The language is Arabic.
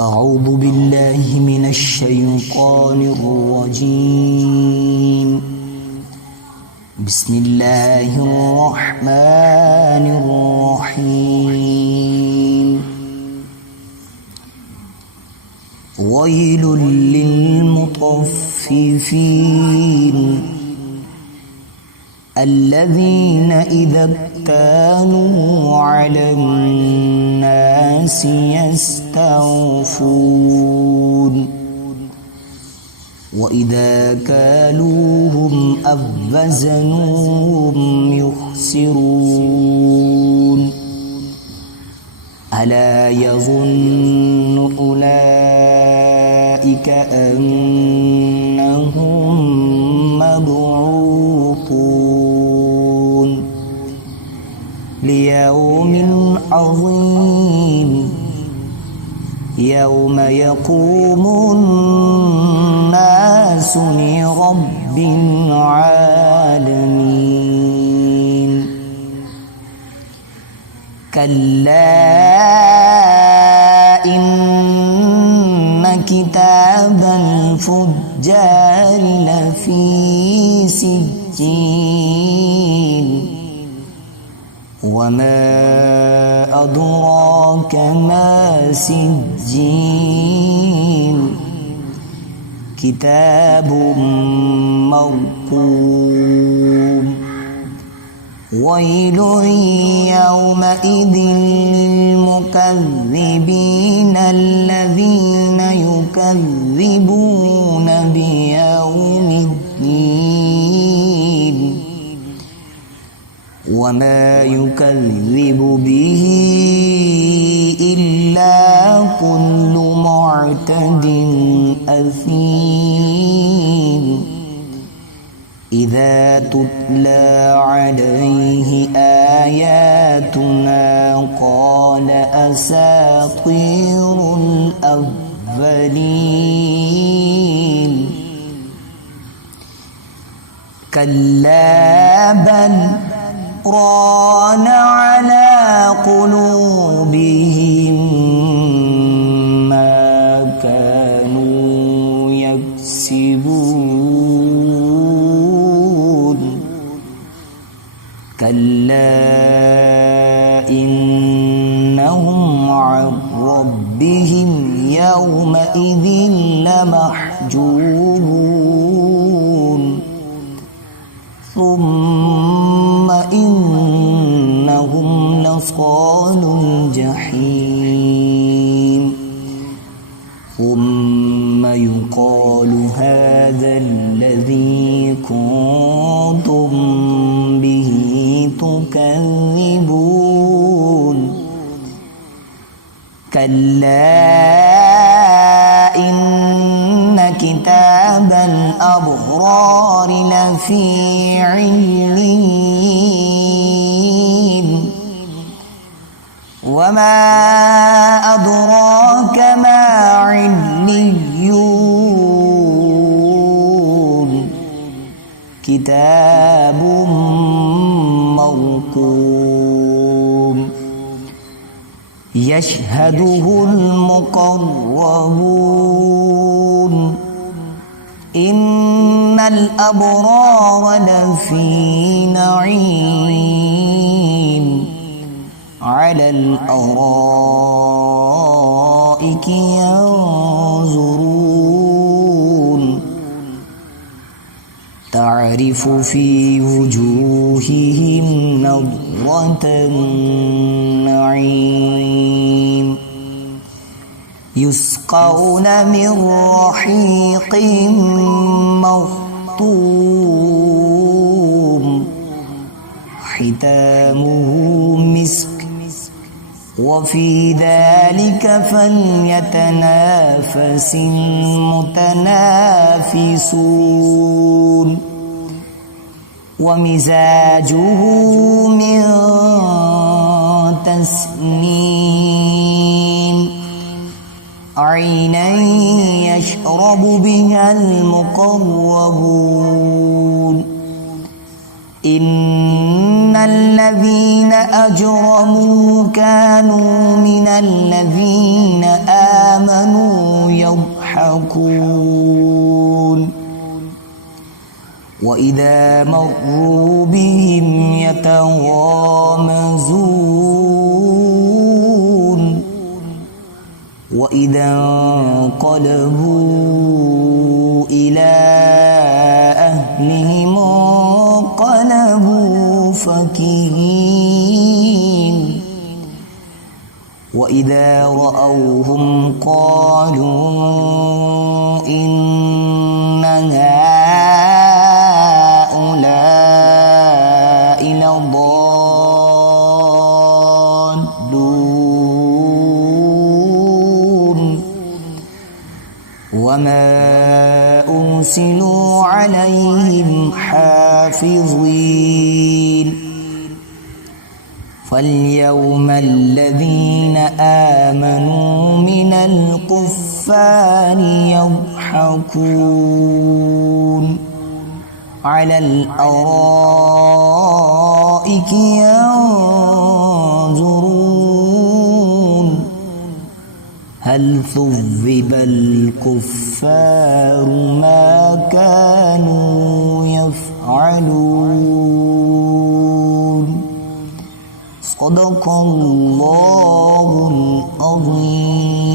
أعوذ بالله من الشيطان الرجيم. بسم الله الرحمن الرحيم. ويل للمطففين الذين إذا اكتالوا على الناس يستوفون وإذا كالوهم أو وزنوهم يخسرون ألا يظن أولئك أنهم مبعوثون ليوم عظيم يوم يقوم الناس لرب العالمين. كلا إن كتاب الفجار لفي سجين وما أدراك ما سجين كتاب مرقوم ويل يومئذ للمكذبين الذين يكذبون بيوم الدين وما يكذب به إلا كل معتد أثيم إذا تتلى عليه آياتنا قال أساطير الأولين. كلا بل ران على قلوبهم ما كانوا يكسبون كلا إنهم عن ربهم يومئذ لمحجوبون ثم إنهم لصالو الجحيم ثم يقال هذا الذي كنتم به تكذبون كلا إن كتاب الأبرار لفي عليين وما أدراك ما عليون كتاب مرقوم يشهده المقربون إن الأبرار لفي نعيم على الأرائك ينظرون تعرف في وجوههم نضرة النعيم يسقون من رحيق مختوم ختامه مسك وفي ذلك فليتنافس المتنافسون ومزاجه من تسنيم عينا يشرب بها المقربون إن الذين أجرموا كانوا من الذين آمنوا يضحكون وإذا مروا بهم يتغامزون وإذا انقلبوا إلى أهلهم انقلبوا فكهين وإذا رأوهم قالوا إن هؤلاء لضالون وما أرسلوا عليهم حافظين فاليوم الذين آمنوا من الكفار يضحكون على الأرائك ينظرون هل ثوب الكفار ما كانوا يفعلون صدق الله العظيم.